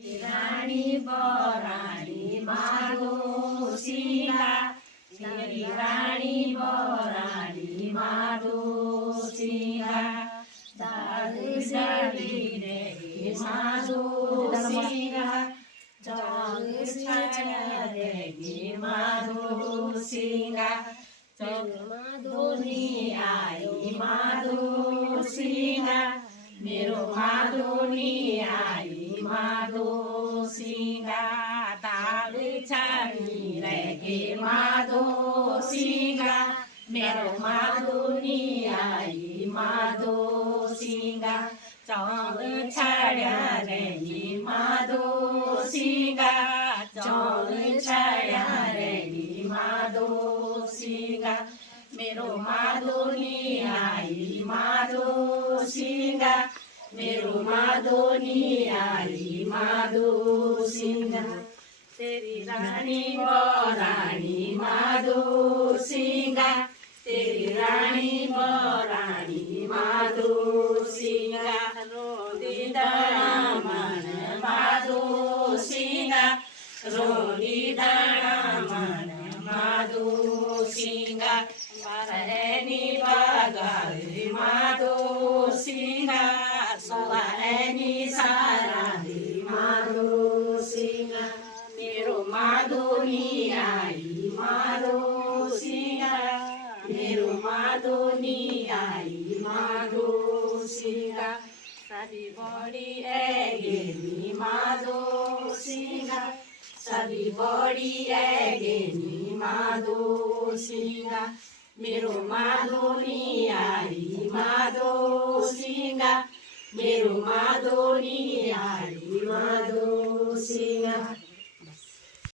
रानी बरानी माधो सिंगा तेरी रानी बरानी माधो सिंगा दाग जाली रे माधो सिंगा जग छाया रे माधो सिंगा जग माधोनी आई माधो सिंगा मेरो माधोनी आई माधो सिंगा ताल छानी रे माधो सिंगा मेरो माधोनी आई माधो सिंगा चल छाड्या रे माधो सिंगा चल छाड्या रे माधो सिंगा मेरो माधोनी आई माधो सिंगा मेरो माधोनी आई माधो सिंगा तेरी रानी बरानी माधो सिंगा तेरी रानी बरानी माधो सिंगा रोली डाँडा मन माधो सिंगा रोली डाँडा मन माधो सिंगा बारनी बागारी माधो सिंगा सोलानी सारानी माधो सिंगा मेरो माधोनी आई माधो सिंगा मेरो माधोनी आई माधो सिंगा सारी बड़ी एगेनी माधो सिंगा सारी बड़ी एगेनी माधो सिंगा मेरो माधोनी आई माधो सिंगा मेरो माधोनी आई माधो